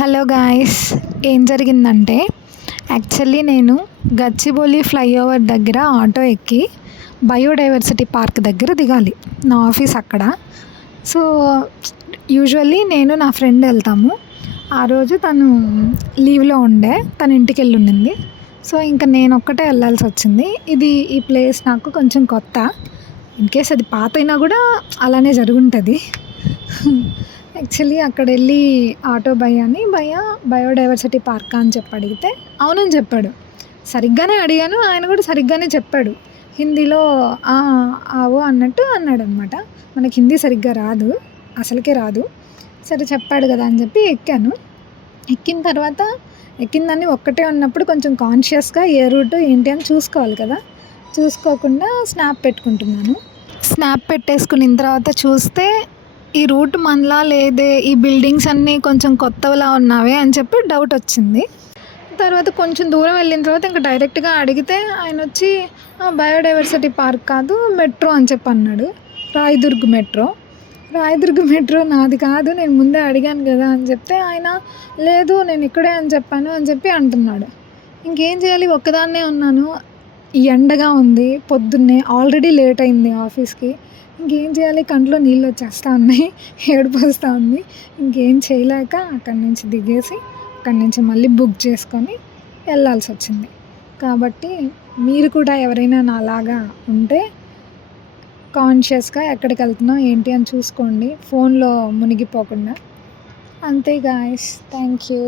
Hello guys, ఏం జరిగిందంటే actually నేను గచ్చిబౌలి ఫ్లైఓవర్ దగ్గర ఆటో ఎక్కి బయోడైవర్సిటీ పార్క్ దగ్గర దిగాలి. నా ఆఫీస్ అక్కడ. సో యూజువల్లీ నేను నా ఫ్రెండ్ వెళ్తాము. ఆ రోజు తను లీవ్లో ఉండే, తన ఇంటికి వెళ్ళి ఉండింది. సో ఇంకా నేను ఒక్కటే వెళ్ళాల్సి వచ్చింది. ఈ ప్లేస్ నాకు కొంచెం కొత్త. ఇన్కేస్ అది పాత అయినా కూడా అలానే జరుగుంటుంది. యాక్చువల్లీ అక్కడ వెళ్ళి ఆటో భయ్య బయోడైవర్సిటీ పార్క్ అని చెప్పి అడిగితే అవునని చెప్పాడు. సరిగ్గానే అడిగాను, ఆయన కూడా సరిగ్గానే చెప్పాడు. హిందీలో ఆవో అన్నట్టు అన్నాడు అనమాట. మనకి హిందీ సరిగ్గా రాదు, అసలుకే రాదు. సరే చెప్పాడు కదా అని చెప్పి ఎక్కాను. ఎక్కిన దాన్ని ఒక్కటే ఉన్నప్పుడు కొంచెం కాన్షియస్గా ఏ రూట్ ఏంటి అని చూసుకోవాలి కదా. చూసుకోకుండా స్నాప్ పెట్టుకుంటున్నాను. స్నాప్ పెట్టేసుకున్న తర్వాత చూస్తే ఈ రూట్ మనలా లేదే, ఈ బిల్డింగ్స్ అన్నీ కొంచెం కొత్తలా ఉన్నావే అని చెప్పి డౌట్ వచ్చింది. తర్వాత కొంచెం దూరం వెళ్ళిన తర్వాత ఇంకా డైరెక్ట్గా అడిగితే ఆయన వచ్చి బయోడైవర్సిటీ పార్క్ కాదు, మెట్రో అని చెప్పి అన్నాడు. రాయదుర్గ్ మెట్రో నాది కాదు, నేను ముందే అడిగాను కదా అని చెప్తే ఆయన లేదు నేను ఇక్కడే అని చెప్పాను అని చెప్పి అంటున్నాడు. ఇంకేం చేయాలి, ఒక్కదాన్నే ఉన్నాను, ఎండగా ఉంది, పొద్దున్నే ఆల్రెడీ లేట్ అయింది ఆఫీస్కి. ఇంకేం చేయాలి, కంట్లో నీళ్ళు వచ్చేస్తూ ఉన్నాయి, ఏడుపు వస్తూ ఉంది. ఇంకేం చేయలేక అక్కడి నుంచి దిగేసి అక్కడి నుంచి మళ్ళీ బుక్ చేసుకొని వెళ్ళాల్సి వచ్చింది. కాబట్టి మీరు కూడా ఎవరైనా నాలాగా ఉంటే కాన్షియస్గా ఎక్కడికి వెళ్తున్నాం ఏంటి అని చూసుకోండి, ఫోన్లో మునిగిపోకుండా. అంతే గాయ్స్, థ్యాంక్ యూ.